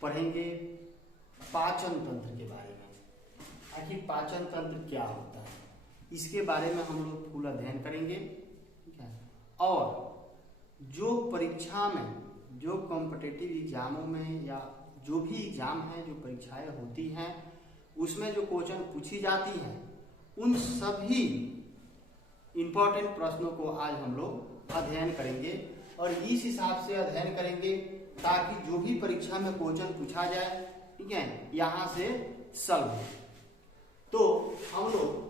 पढ़ेंगे पाचन तंत्र के बारे में। आखिर पाचन तंत्र क्या होता है, इसके बारे में हम लोग फुल अध्ययन करेंगे, ठीक है। और जो परीक्षा में, जो कॉम्पिटिटिव एग्जामों में या जो भी एग्जाम है, जो परीक्षाएं होती हैं, उसमें जो क्वेश्चन पूछी जाती हैं, उन सभी इंपॉर्टेंट प्रश्नों को आज हम लोग अध्ययन करेंगे। और इस हिसाब से अध्ययन करेंगे ताकि जो भी परीक्षा में क्वेश्चन पूछा जाए, ठीक है, यहां से सॉल्व हो। तो हम लोग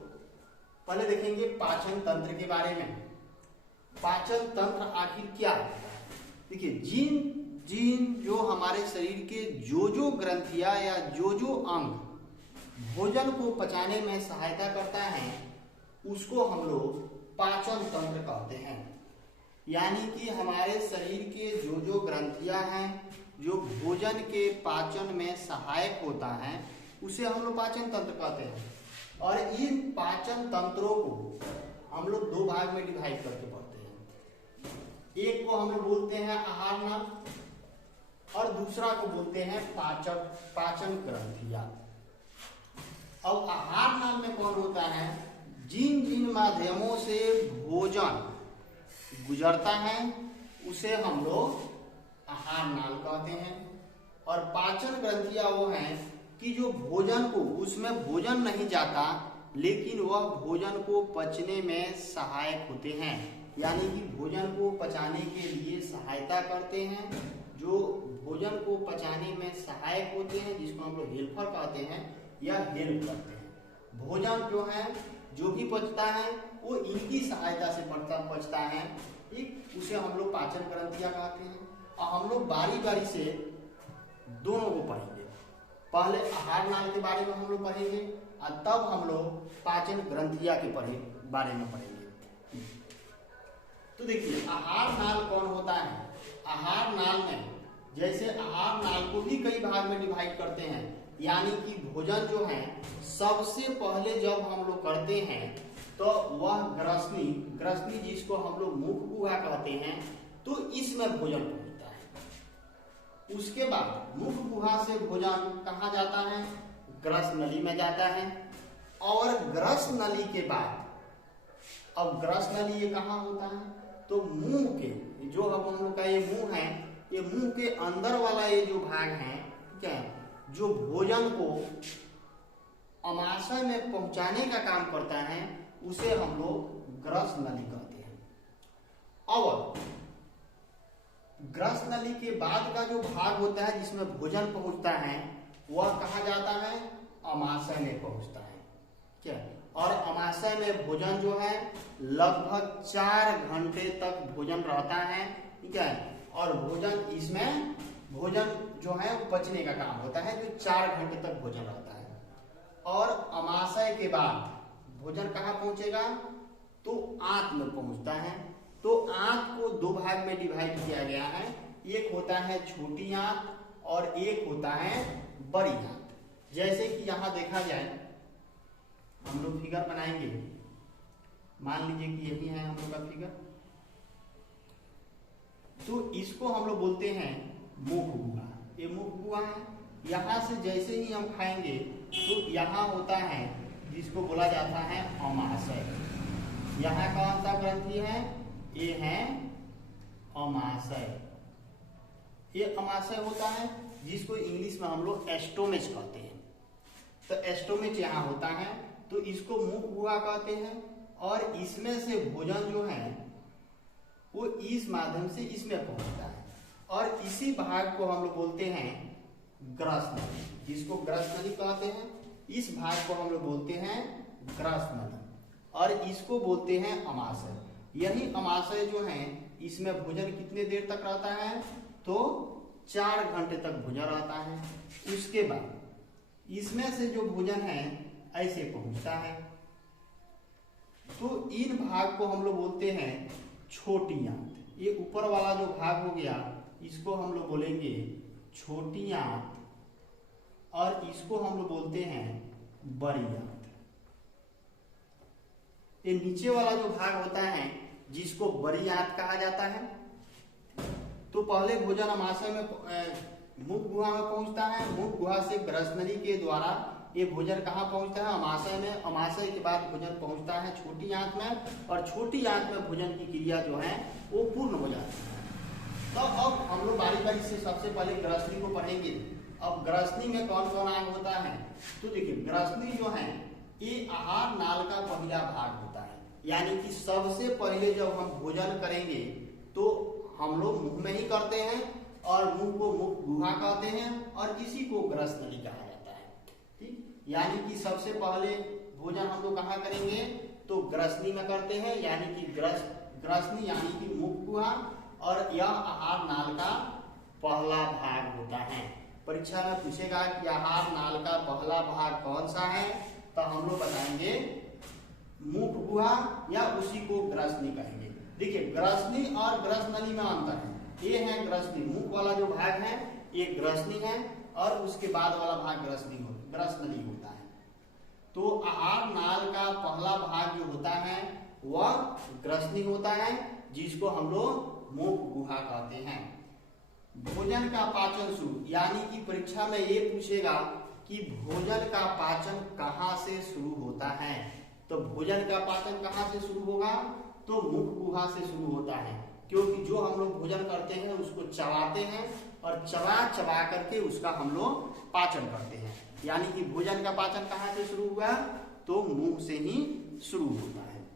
पहले देखेंगे पाचन तंत्र के बारे में। पाचन तंत्र आखिर क्या है? देखिए, जिन जो हमारे शरीर के जो ग्रंथियां या जो अंग भोजन को पचाने में सहायता करता है, उसको हम लोग पाचन तंत्र कहते हैं। यानी कि हमारे शरीर के जो ग्रंथियां हैं, जो भोजन के पाचन में सहायक होता है, उसे हम लोग पाचन तंत्र कहते हैं। और इन पाचन तंत्रों को हम लोग दो भाग में डिवाइड करके पढ़ते हैं। एक को हम लोग बोलते हैं आहार नाल और दूसरा को बोलते हैं पाचन ग्रंथियां। अब आहार नाल में कौन होता है? जिन माध्यमों से भोजन गुजरता है उसे हम लोग आहार नाल कहते हैं। और पाचन ग्रंथियां वो हैं कि जो भोजन को, उसमें भोजन नहीं जाता लेकिन वह भोजन को पचने में सहायक होते हैं। यानी कि भोजन को पचाने के लिए सहायता करते हैं, जो भोजन को पचाने में सहायक होते हैं, जिसको हम लोग हेल्पर कहते हैं या हेल्प करते हैं। भोजन जो है, जो भी पचता है, वो इनकी सहायता से पचता है, ठीक, उसे हम लोग पाचन ग्रंथियां कहते हैं। और हम लोग बारी बारी से दोनों को पढ़ेंगे। पहले आहार नाल के बारे में हम लोग पढ़ेंगे और तब हम लोग पाचन ग्रंथियां के बारे में पढ़ेंगे। तो देखिए, आहार नाल कौन होता है? आहार नाल में, जैसे आहार नाल को भी कई भाग में डिवाइड करते हैं। यानी कि भोजन जो है, सबसे पहले जब हम लोग करते हैं तो वह ग्रसनी जिसको हम लोग मुख गुहा कहते हैं, तो इसमें भोजन पहुंचता है। उसके बाद मुख गुहा से भोजन कहाँ जाता है? ग्रस नली में जाता है। और ग्रस नली के बाद, अब ग्रस नली ये कहाँ होता है? तो मुंह के, जो हम लोग का ये मुंह है, ये मुंह के अंदर वाला ये जो भाग है, ठीक है, जो भोजन को अमाशय में पहुंचाने का काम करता है, उसे हम लोग ग्रस नली कहते हैं। और ग्रस नली के बाद का जो भाग होता है जिसमें भोजन पहुंचता है, वह कहाँ जाता है? अमाशय में पहुंचता है, क्या? और अमाशय में भोजन जो है लगभग 4 घंटे तक भोजन रहता है, ठीक है। और भोजन जो है पचने का काम होता है, जो 4 घंटे तक भोजन रहता है। और अमाशय के बाद भोजन कहाँ पहुंचेगा? तो आंत में पहुंचता है। तो आंत को दो भाग में डिवाइड किया गया है। एक होता है छोटी आंत और एक होता है बड़ी आंत। जैसे कि यहां देखा जाए, हम लोग फिगर बनाएंगे, मान लीजिए कि यही है हम लोग का फिगर। तो इसको हम लोग बोलते हैं मुख गुहा। ये मुख गुहा है। यहां से जैसे ही हम खाएंगे तो यहां होता है जिसको बोला जाता है अमाशय। यहाँ कौन सा ग्रंथि है? ये है अमाशय। ये अमाशय होता है जिसको इंग्लिश में हम लोग एस्टोमेच कहते हैं। तो एस्टोमेच यहाँ होता है, तो इसको मुख गुहा कहते हैं। और इसमें से भोजन जो है वो इस माध्यम से इसमें पहुंचता है। और इसी भाग को हम लोग बोलते हैं ग्रस नली, जिसको ग्रस नली कहते हैं। इस भाग को हम लोग बोलते हैं ग्रस नली और इसको बोलते हैं अमाशय। यही अमाशय जो है, इसमें भोजन कितने देर तक रहता है? तो 4 घंटे तक भोजन रहता है। उसके बाद इसमें से जो भोजन है ऐसे पहुंचता है। तो इन भाग को हम लोग बोलते हैं छोटी आंत। ये ऊपर वाला जो भाग हो गया, इसको हम लोग बोलेंगे छोटी आंत और इसको हम लोग बोलते हैं बड़ी आंत। ये नीचे वाला जो भाग होता है जिसको बड़ी आंत कहा जाता है। तो पहले भोजन अमाशय में मुख गुहा में पहुंचता है, मुख गुहा से ग्रसनली के द्वारा ये भोजन कहाँ पहुंचता है, अमाशय में, अमाशय के बाद भोजन पहुंचता है छोटी आंत में, और छोटी आंत में भोजन की क्रिया जो है वो पूर्ण हो जाती है। तो अब हम लोग बारी बारी से सबसे पहले ग्रसनी को पढ़ेंगे। अब ग्रसनी में कौन कौन अंग होता है, तो देखिए ग्रसनी जो है ये आहार नाल का पहला भाग होता है, यानी कि सबसे पहले जब हम भोजन करेंगे तो हम लोग मुंह में ही करते हैं, और मुंह को मुख गुहा कहते हैं, और इसी को ग्रसनली कहा जाता है। ठीक, यानी कि सबसे पहले भोजन हम लोग कहाँ करेंगे, तो ग्रसनी में करते हैं, यानी कि ग्रसनी यानी कि मुख गुहा, और यह आहार नाल का पहला भाग होता है। परीक्षा में पूछेगा कि आहार नाल का पहला भाग कौन सा है, तो हम लोग बताएंगे मुख गुहा या उसी को ग्रसनी कहेंगे। देखिए ग्रसनी और ग्रसनली में अंतर है। ये है ग्रसनी, मुख वाला जो भाग है ये ग्रसनी है, और उसके बाद वाला भाग ग्रसनली होता है। तो आहार नाल का पहला भाग जो होता है वह ग्रसनी होता है, जिसको हम लोग मुख गुहा कहते हैं। भोजन का पाचन शुरू, यानी कि परीक्षा में ये पूछेगा कि भोजन का पाचन कहाँ से शुरू होता है, तो भोजन का पाचन कहाँ से शुरू होगा, तो मुख गुहा से शुरू होता है, क्योंकि जो हम लोग भोजन करते हैं उसको चबाते हैं, और चबा चबा करके उसका हम लोग पाचन करते हैं। यानी कि भोजन का पाचन कहाँ से शुरू हुआ, तो मुंह से ही शुरू होता है,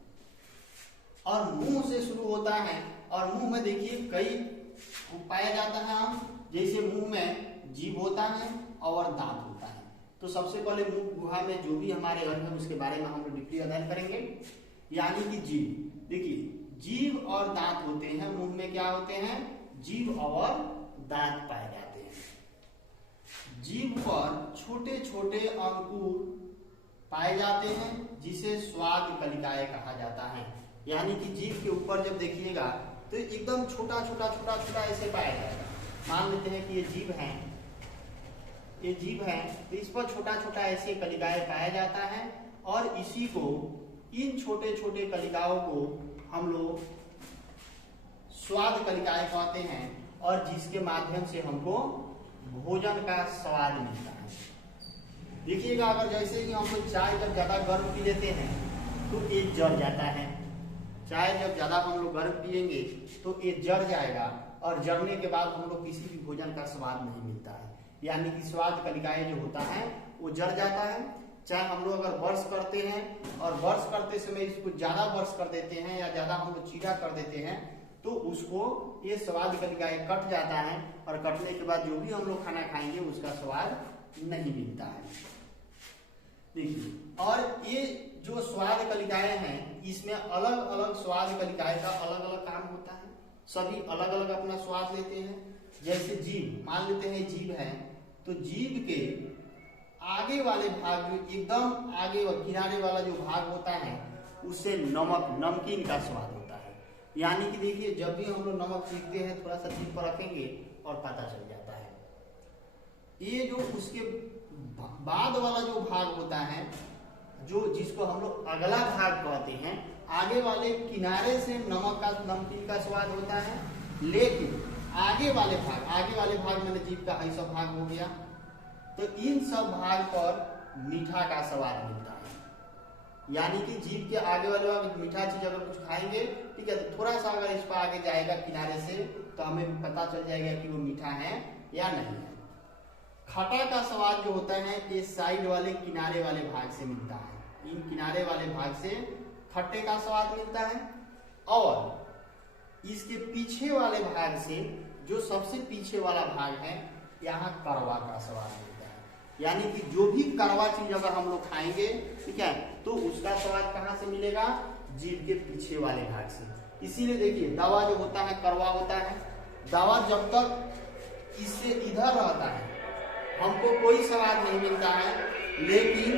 और मुंह से शुरू होता है। और मुंह में देखिए कई पाया जाता है आम, जैसे मुंह में जीभ होता है और दांत होता है। तो सबसे पहले मुख गुहा में जो भी हमारे अंग है उसके बारे में हम लोग डीपली अध्ययन करेंगे। यानी कि जीभ, देखिए जीभ और दांत होते हैं, मुंह में क्या होते हैं, जीभ और दांत पाए जाते हैं। जीभ पर छोटे छोटे अंकुर पाए जाते हैं, जिसे स्वाद कलिकाएं कहा जाता है। यानी कि जीभ के ऊपर जब देखिएगा तो एकदम छोटा छोटा छोटा छोटा ऐसे पाया जाएगा। मान लेते हैं कि ये जीभ है, ये जीभ है, तो इस पर छोटा छोटा ऐसे कलिकाएं पाया जाता है, और इसी को, इन छोटे छोटे कलिकाओं को हम लोग स्वाद कलिकाएं कहते हैं, और जिसके माध्यम से हमको भोजन का स्वाद मिलता है। देखिएगा अगर जैसे ही हम लोग चाय जब ज्यादा गर्म पी लेते हैं तो ये जल जाता है, चाय जब ज्यादा हम लोग गर्म पिएंगे तो ये जल जाएगा, और जलने के बाद हम लोग किसी भी भोजन का स्वाद नहीं मिलता है। यानी कि स्वाद कलिकाएं जो होता है वो जल जाता है। चाहे हम लोग अगर ब्रश करते हैं और ब्रश करते समय इसको ज्यादा ब्रश कर देते हैं या ज्यादा हम लोग चीरा कर देते हैं, तो उसको ये स्वाद कलिकाएं कट जाता है, और कटने के बाद जो भी हम लोग खाना खाएंगे उसका स्वाद नहीं मिलता है। देखिए, और ये जो स्वाद कलिकाएं हैं इसमें अलग अलग स्वाद कलिकाएं का अलग अलग काम होता है, सभी अलग अलग अपना स्वाद लेते हैं। जैसे जीभ, मान लेते हैं जीभ है, तो जीभ के आगे वाले भाग, जो एकदम आगे किनारे वाला जो भाग होता है उससे नमकीन का स्वाद होता है। यानी कि देखिए जब भी हम लोग नमक सीखते हैं थोड़ा सा जीभ पर रखेंगे और पता चल जाता है। ये जो उसके बाद वाला जो भाग होता है, जो जिसको हम लोग अगला भाग कहते हैं, आगे वाले किनारे से नमकीन का स्वाद होता है, लेकिन आगे वाले भाग मैंने जीभ का ऐसा भाग हो गया, तो इन सब भाग पर मीठा का स्वाद मिलता है। यानी कि जीभ के आगे वाले मीठा चीज अगर कुछ खाएंगे, ठीक है, तो थोड़ा सा अगर इस पर आगे जाएगा किनारे से, तो हमें पता चल जाएगा कि वो मीठा है या नहीं है। खट्टा का स्वाद जो होता है ये साइड वाले किनारे वाले भाग से मिलता है, इन किनारे वाले भाग से खट्टे का स्वाद मिलता है। और इसके पीछे वाले भाग से, जो सबसे पीछे वाला भाग है, यहाँ कड़वा का स्वाद मिलता है। यानी कि जो भी कड़वा चीज अगर हम लोग खाएंगे, ठीक है, तो उसका स्वाद कहाँ से मिलेगा, जीभ के पीछे वाले भाग से। इसीलिए देखिए दवा जो होता है कड़वा होता है। दवा जब तक इससे इधर रहता है हमको कोई स्वाद नहीं मिलता है, लेकिन